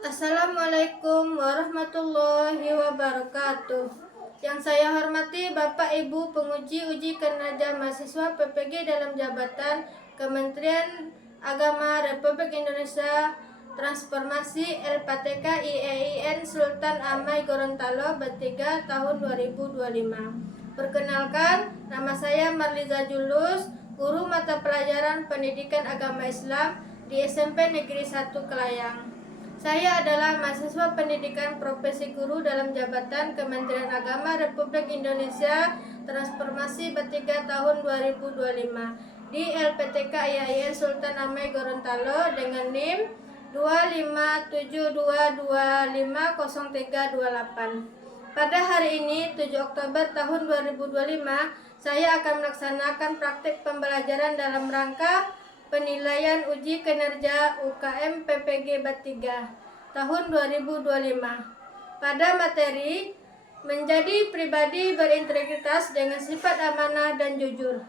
Assalamualaikum warahmatullahi wabarakatuh. Yang saya hormati Bapak Ibu penguji uji kinerja mahasiswa PPG dalam jabatan Kementerian Agama Republik Indonesia Transformasi LPTK IAIN Sultan Amai Gorontalo Bertiga tahun 2025. Perkenalkan, nama saya Marliza Julus, guru mata pelajaran Pendidikan Agama Islam di SMP Negeri 1 Kelayang. Saya adalah mahasiswa pendidikan profesi guru dalam jabatan Kementerian Agama Republik Indonesia Transformasi Bertiga tahun 2025 di LPTK IAIN Sultan Amai Gorontalo dengan NIM 257225038. Pada hari ini 7 Oktober tahun 2025 saya akan melaksanakan praktik pembelajaran dalam rangka penilaian uji kinerja UKM PPG Bertiga tahun 2025 pada materi menjadi pribadi berintegritas dengan sifat amanah dan jujur.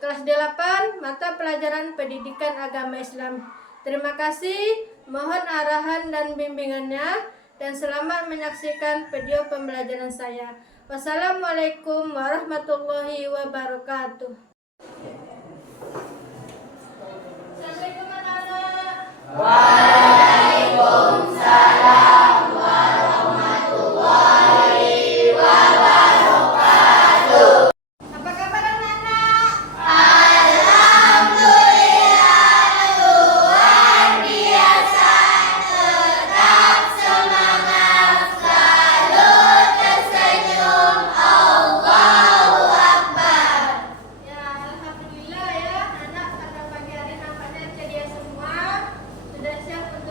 Kelas 8 mata pelajaran Pendidikan Agama Islam. Terima kasih, mohon arahan dan bimbingannya dan selamat menyaksikan video pembelajaran saya. Wassalamualaikum warahmatullahi wabarakatuh. Waalaikumsalam warahmatullahi wabarakatuh. Apa kabar anak-anak? Alhamdulillah luar biasa. Tetap semangat, selalu tersenyum. Allahu Akbar. Ya, alhamdulillah ya, anak pada pagi hari nampaknya ceria semua, sudah siap untuk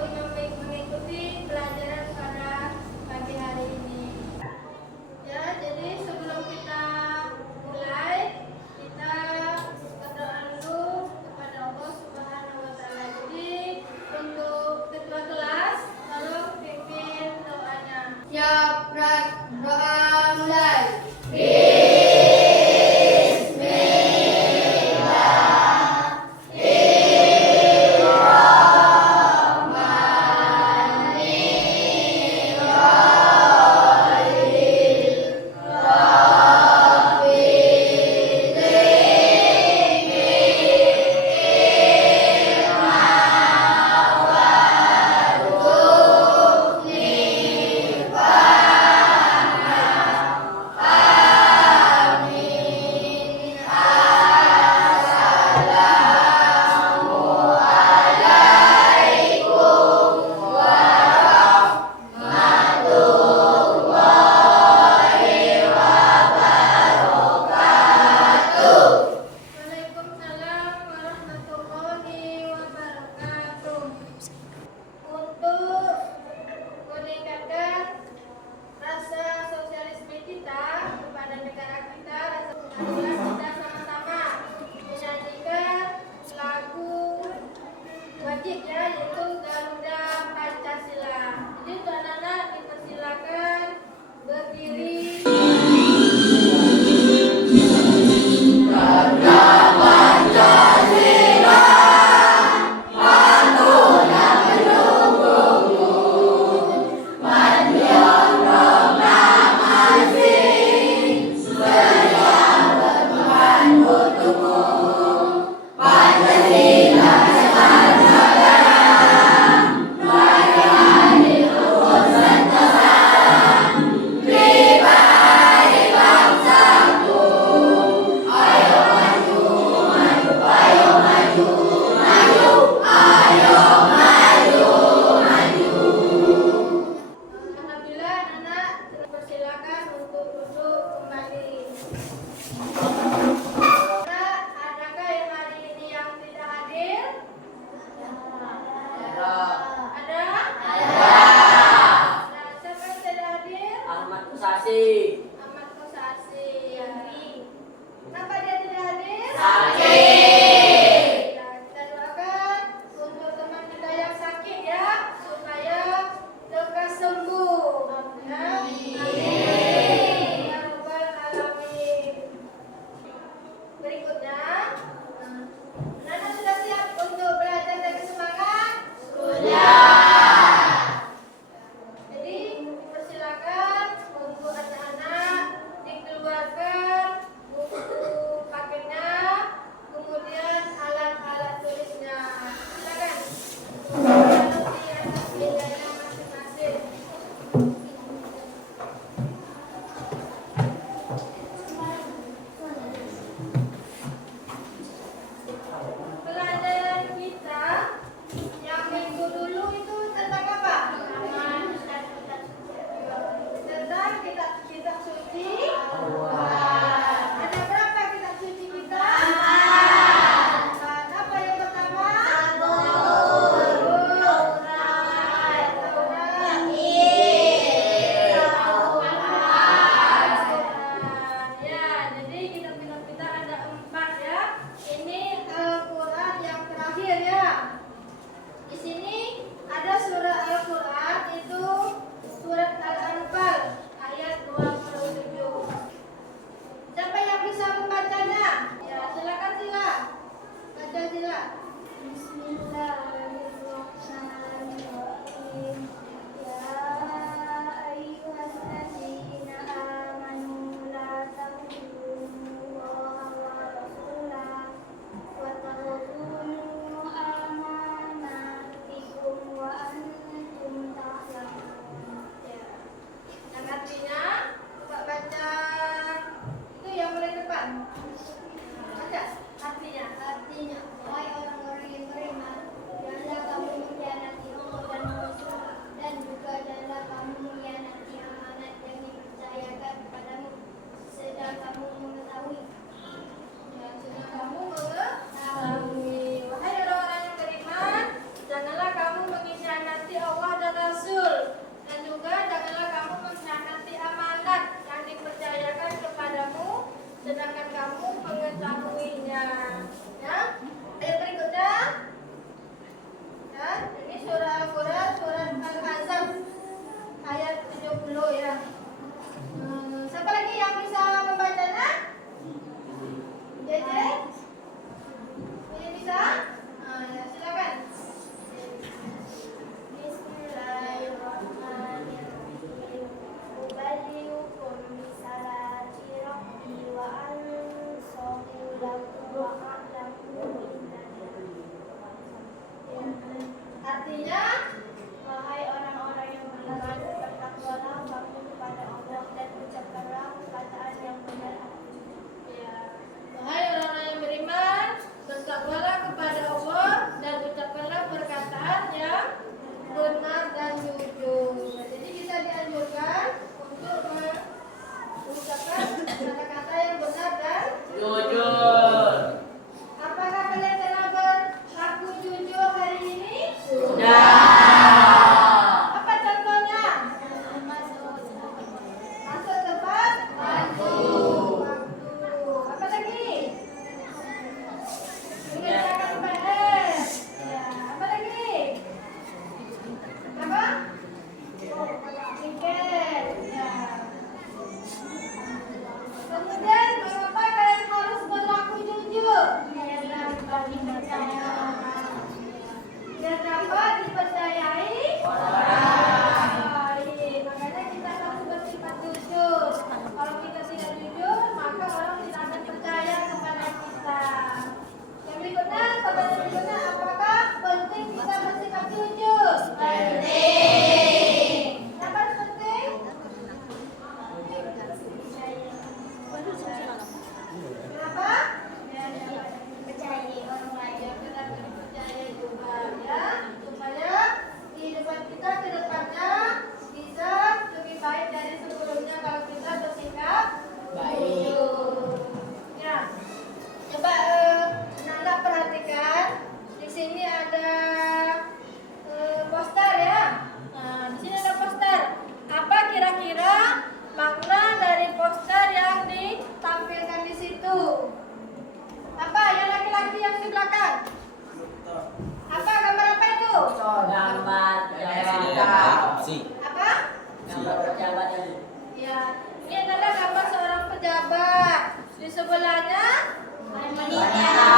Apa? Gambar pejabat yang Ya, ini adalah gambar seorang pejabat. Di sebelahnya Wanita. wanita.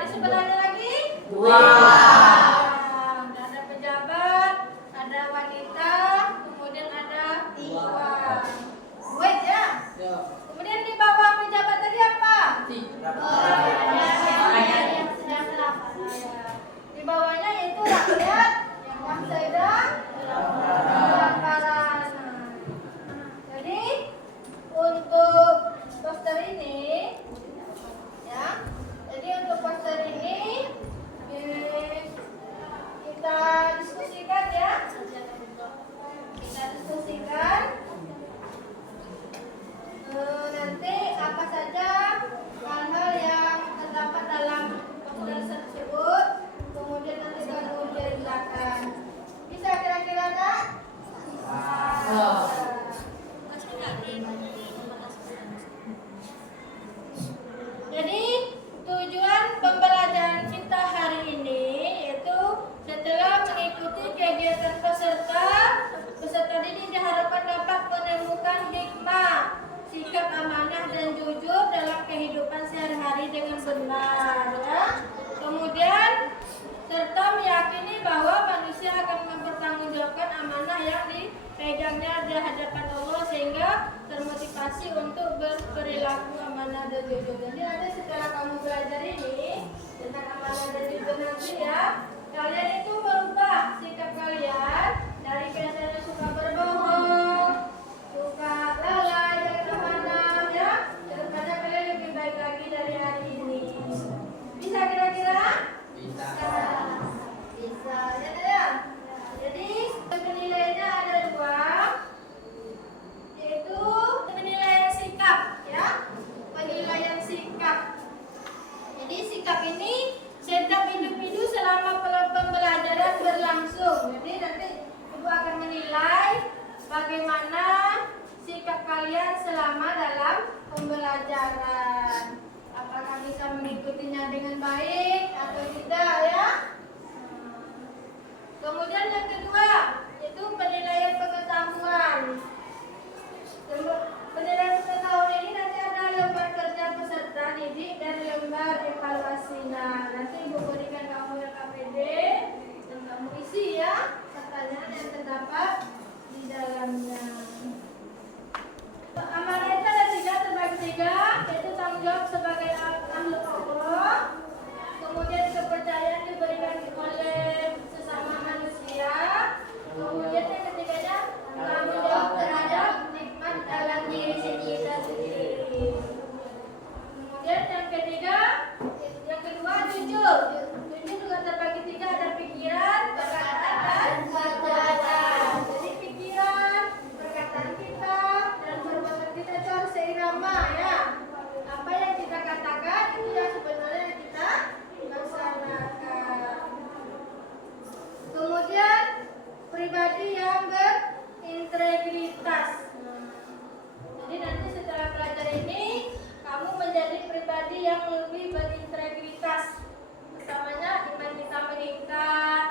Di sebelahnya lagi dua. Ada pejabat, ada wanita, kemudian ada uang. Duit ya. Kemudian di bawah pejabat tadi apa? Di bawahnya yaitu rakyat yang bangsa dan kelaparan. Jadi untuk poster ini, ya. Jadi untuk poster ini kita diskusikan ya. Kita diskusikan. Nanti apa saja hal-hal yang terdapat dalam poster tersebut, kemudian nanti kamu ceritakan. Bisa kira-kira nak? Jadi tujuan pembelajaran kita hari ini yaitu setelah mengikuti kegiatan peserta didik diharapkan dapat menemukan hikmah, sikap amanah dan jujur dalam kehidupan sehari-hari dengan benar, ya. Kemudian serta meyakini bahwa manusia akan mempertanggungjawabkan amanah yang dipegangnya di hadapan Allah sehingga termotivasi untuk berperilaku amanah dan jujur. Jadi nanti setelah kamu belajar ini tentang amanah dan jujur nanti ya, kalian itu merubah sikap kalian dari biasanya suka berbohong, suka lalai dan amanah ya, daripada kalian lebih baik lagi dari hari ini. Bisa kira-kira? Bisa. Bisa ya. Jadi penilaiannya ada dua, yaitu penilaian sikap ya, penilaian sikap. Jadi sikap ini setiap individu selama pembelajaran berlangsung. Jadi nanti ibu akan menilai bagaimana sikap kalian selama dalam pembelajaran. Apakah bisa mengikutinya dengan baik atau tidak ya? Kemudian yang kedua itu penilaian pengetahuan. Penilaian pengetahuan ini nanti ada lembar kerja peserta didik dan lembar evaluasinya. Nanti ibu berikan kamu LKPD dan kamu isi ya pertanyaan yang terdapat di dalamnya. Amanah itu ada tiga, terbagi tiga, yaitu tanggung jawab sebagai makhluk Allah, kemudian kepercayaan diberikan oleh sesama manusia, kemudian yang ketiganya tanggung jawab terhadap nikmat dalam diri kita sendiri. Kemudian yang ketiga, yang kedua jujur. Jujur juga terbagi tiga, ada pikiran, perkataan, dan perbuatan. Jadi pikiran, perkataan kita, dan perbuatan kita itu harus seirama ya. Apa yang kita katakan itu yang sebenarnya yang kita laksanakan. Kemudian pribadi yang berintegritas. Jadi nanti setelah belajar ini kamu menjadi pribadi yang lebih berintegritas. Pertamanya iman kita meningkat,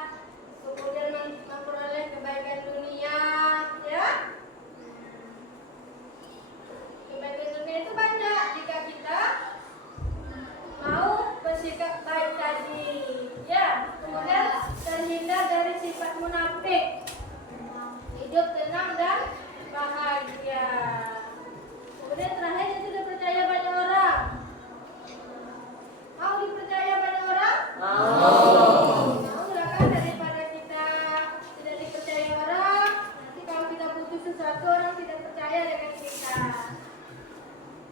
kemudian memperoleh kebaikan dunia, ya. Kebaikan dunia itu banyak jika kita mau bersikap baik tadi, ya. Kemudian terhindar dari sifat munafik, hidup tenang dan bahagia. Kemudian terakhir itu dipercaya banyak orang. Mau dipercaya banyak orang? Mau. Lah kan daripada kita tidak dipercaya orang, nanti kalau kita butuh sesuatu orang tidak percaya dengan kita.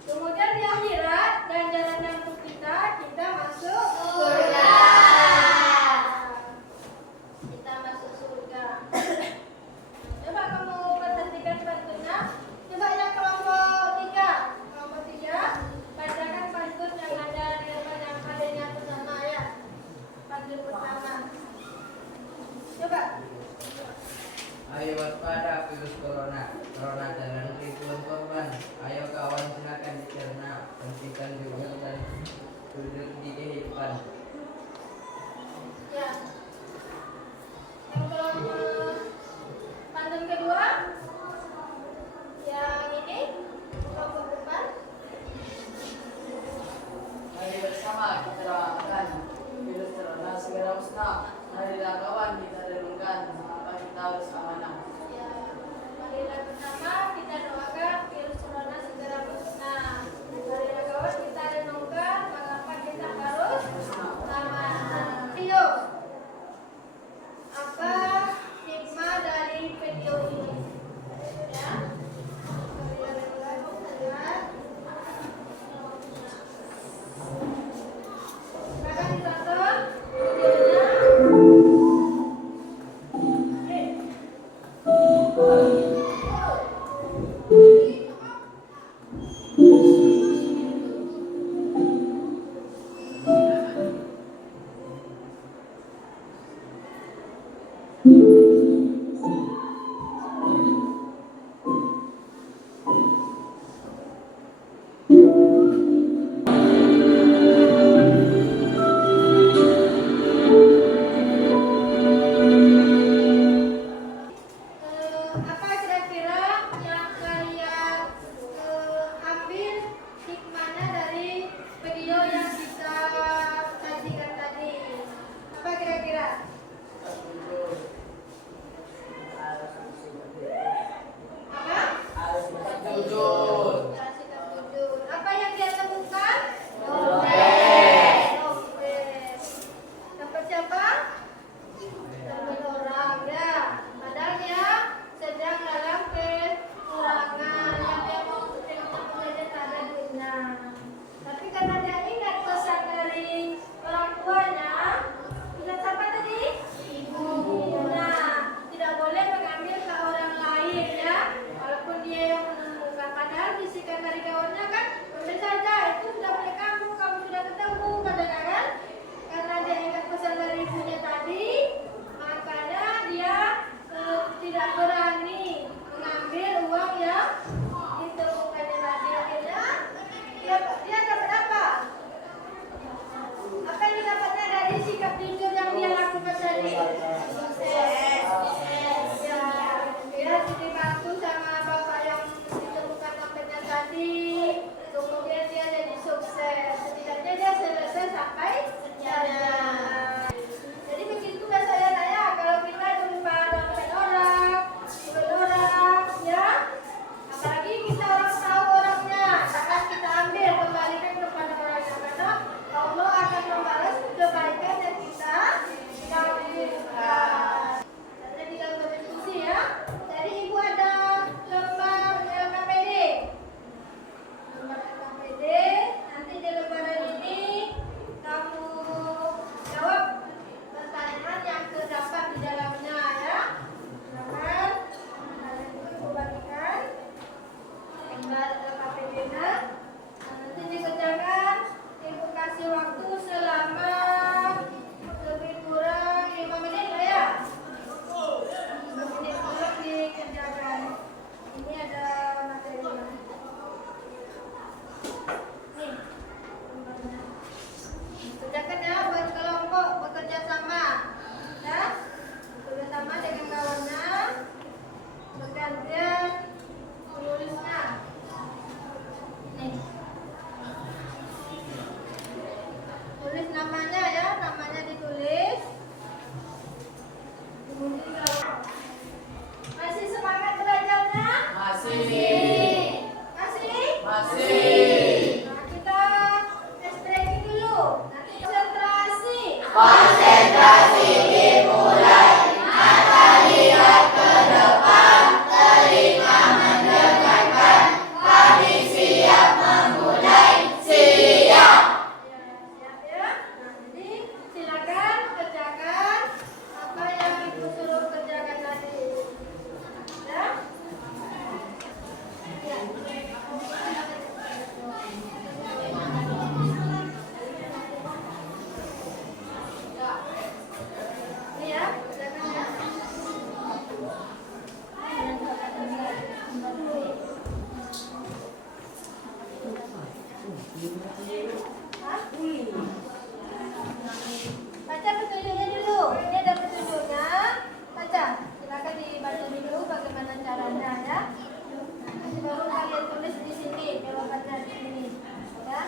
Kemudian di akhirat ganjarannya untuk kita masuk surga. Kita masuk surga. Coba kamu perhatikan pantunnya. Coba yang kelompok tiga, bacakan pantun yang ada di depan yang adanya bersama ya. Pantun pertama. Coba. Ayo waspada virus corona, jalan ribuan korban. Ayo kawan silakan dicerna, hentikan juga dan duduk di kehidupan. Ya. Yang kelompok Jadi ibu ada lembar LKPD. Lembar LKPD. Nanti di lembaran ini kamu jawab pertanyaan yang terdapat di dalamnya ya. Silakan. Kalian itu ibu bagikan lembar LKPD-nya. Nanti dikerjakan. Ibu kasih waktu selama lebih kurang 5 menit lah ya. 5 menit dulu dikerjakan. Ini ada materinya. Nih, lembarnya. Kerjakan ya, berkelompok, bekerja sama. Ya, bekerja sama dengan kawannya. Bergantian menulisnya. Nih. Tulis namanya ya, namanya ditulis. Masih semangat belajarnya? Masih. Masih? Nah, kita stretching dulu. Nanti konsentrasi. Konsentrasi dimulai. Mata lihat ke depan, telinga mendengarkan. Kami siap memulai. Siap. Siap ya. Nah, jadi silakan kerjakan apa yang ibu suruh kerjakan tadi. Ya. Ya. Ini ya, kerjakan ya. Hah? Baca petunjuknya dulu. Ini ada petunjuknya. Baca. Silakan dibaca dulu bagaimana caranya ya. Nah, nanti baru kalian tulis di sini. Kalau baca di sini, ya.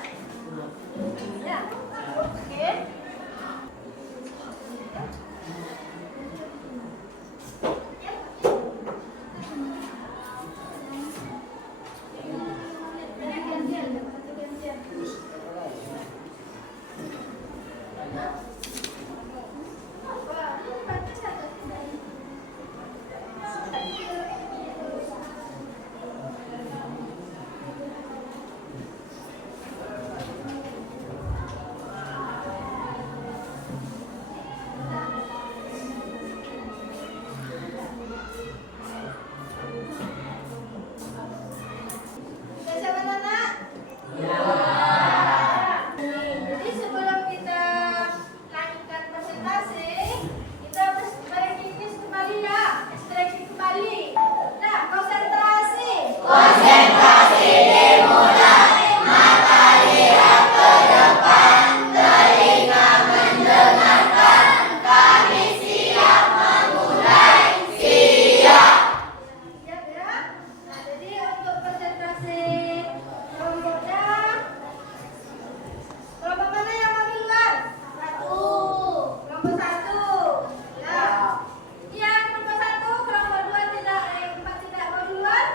Ya. Oke. Udah siapa anak? Jadi sebelum kita lanjutkan presentasi, kita harus beraktivitas kembali ya, stretching kembali. Nah, konsentrasi. Konsentrasi dimulai. Mata lihat ke depan, telinga mendengarkan. Kami siap memulai. Siap. Siap ya. Nah, jadi untuk presentasi kelompoknya, kelompok mana yang mau duluan? Kelompok 1. Ya. Iya, kelompok 1, kelompok 2 tidak, 4 tidak mau duluan?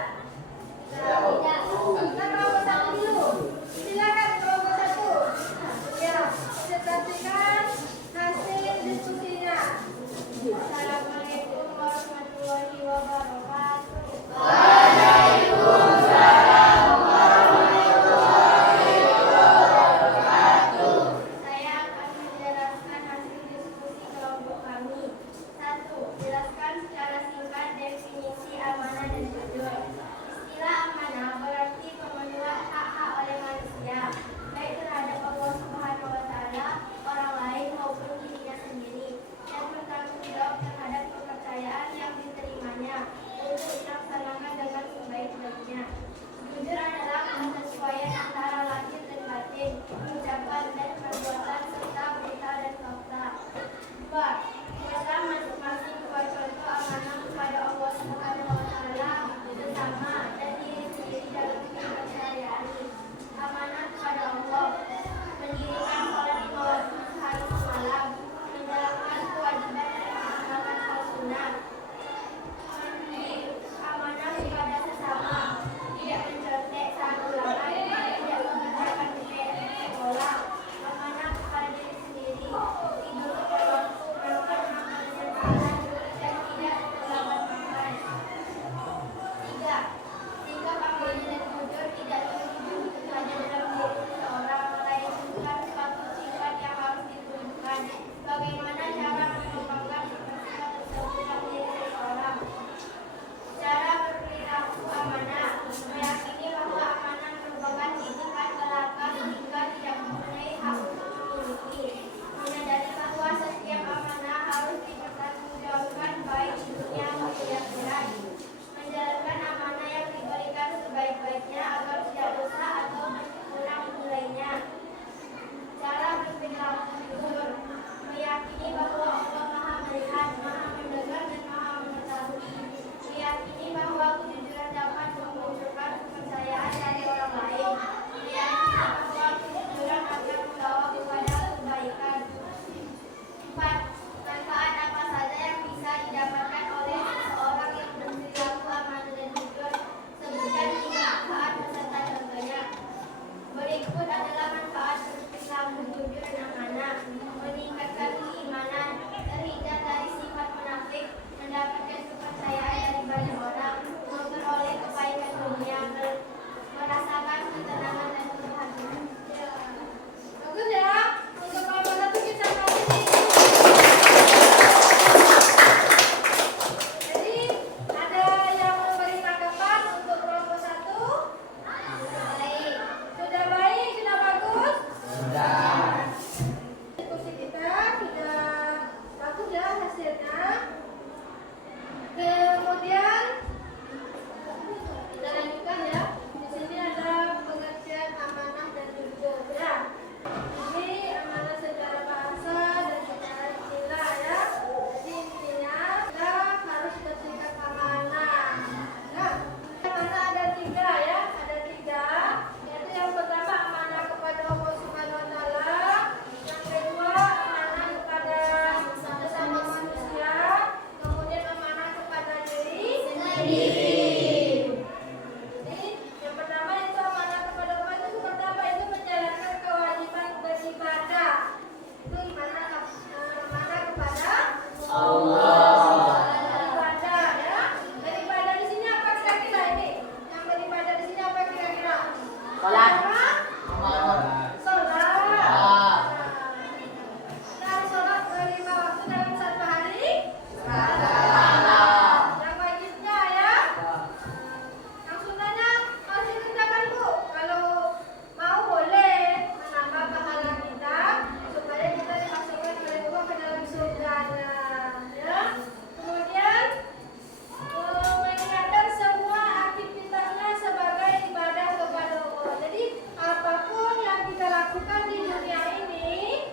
Jadi yang pertama itu amanah kepada umat itu pertama itu menjalankan kewajiban beribadah. Itu amanah kepada beribadah ya. Beribadah di sini apa kira-kira ini? Yang beribadah di sini apa kira-kira? Sholat. Sholat. Nah, sholat 5 waktu dalam satu hari. Yang wajibnya ya. Yang sunnahnya harus dikerjakan Bu. Kalau mau boleh menambah pahala kita supaya kita dimasukkan oleh Allah ke dalam surganya. Ya. Kemudian mengingatkan semua aktivitasnya sebagai ibadah kepada Allah. Jadi apapun yang kita lakukan di dunia ini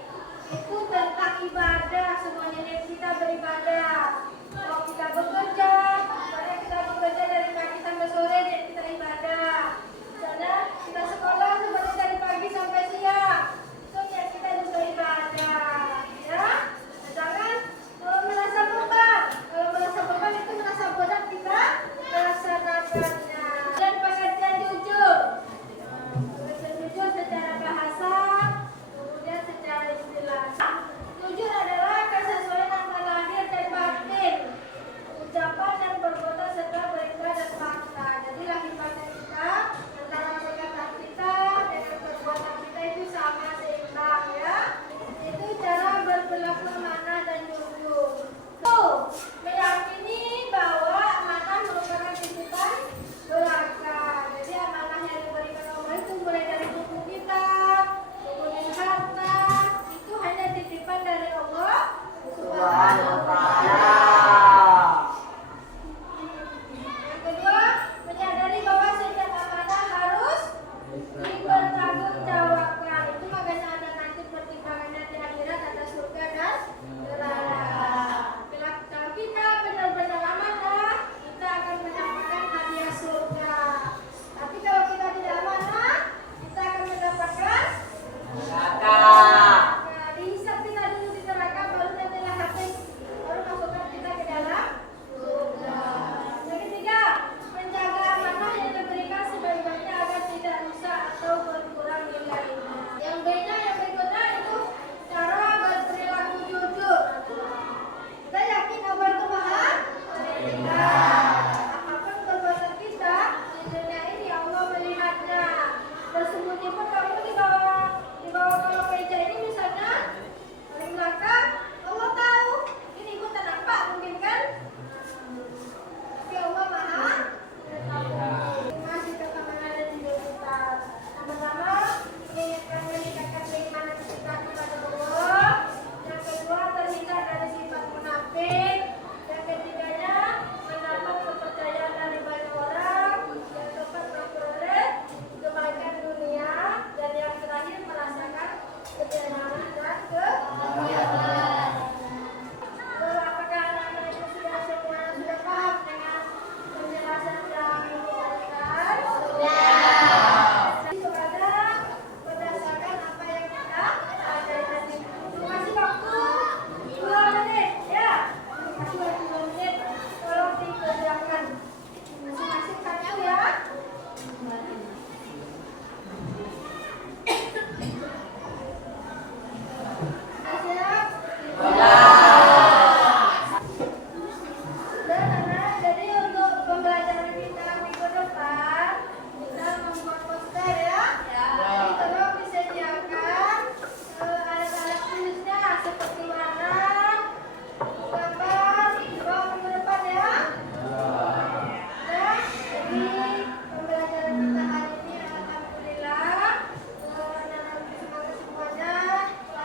itu tentang ibadah semuanya. Niat kita beribadah. Kalau kita bekerja, misalnya kita bekerja dari pagi sampai sore, niat kita ibadah. Misalnya kita sekolah sebenarnya dari pagi sampai siang, itu niat kita juga ibadah. Ya, jangan merasa beban. Kalau merasa beban itu merasa bodoh kita melaksanakannya. Dan pengertian jujur. Pengertian jujur secara bahasa, kemudian secara istilah. Jujur adalah kesesuaian antara lahir dan batin, ucapan dan perbuatan serta perintah dan fakta. Jadi lahir batin kita antara perkataan kita dengan perbuatan kita itu sama seimbang ya. Itu cara berperilaku amanah dan jujur. Meyakini bahwa amanah merupakan titipan belaka. Jadi amanah yang diberikan Allah itu mulai dari tubuh kita, kemudian harta, itu hanya titipan dari Allah Subhanahu wa Ta'ala. Yang kedua, menyadari bahwa setiap amanah harus dipertanggungjawabkan. Itu makanya ada nanti pertimbangannya di akhirat, ada surga dan neraka. Kalau kita benar-benar amanah, kita akan mendapatkan hadiah surga. Tapi kalau kita tidak amanah, kita akan mendapatkan dihisap kita dulu di neraka, baru nantilah habis, baru masukkan kita ke dalam surga. Yang ketiga, menjaga amanah yang diberikan sebaik-baiknya agar tidak rusak atau berkurang nilainya. Yang berikutnya itu cara berperilaku jujur. Kita yakin Allah itu Maha Melihat. Apapun perbuatan kita di dunia ini Allah melihatnya. Tersembunyi pun kamu di bawah kolong meja ini misalnya paling belakang Allah tahu. Ini ikut nampak mungkin kan? Tapi Allah Maha mengetahui. Masih kekamaran dan kita. Yang pertama, meningkatkan keimanan kita kepada Allah. Yang kedua, terhindar dari sifat munafik. Yang ketiganya, mendapat kepercayaan dari banyak orang. Yang keempat, memperoleh kebaikan dunia. Dan yang terakhir, merasakan ketenangan dan kebahagiaan. Apakah anak-anak itu sudah paham dengan penjelasan yang diberikan? Kepada berdasarkan apa yang kita pelajari tadi. Masih waktu 2 menit ya. Masih waktu 2 menit. Tolong dikerjakan masing-masing satu ya. Siap? Dan anak, jadi untuk pembelajaran kita minggu depan kita membuat poster ya. Jadi tolong disediakan alat-alat tulisnya seperti warna, gambar, dibawa minggu depan ya. Ya, jadi pembelajaran kita hari ini alhamdulillah. Semoga semuanya.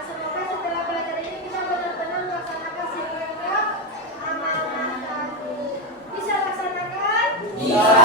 Semoga setelah belajar ini kita benar-benar melaksanakan setiap amanah tadi. Bisa laksanakan? Bisa.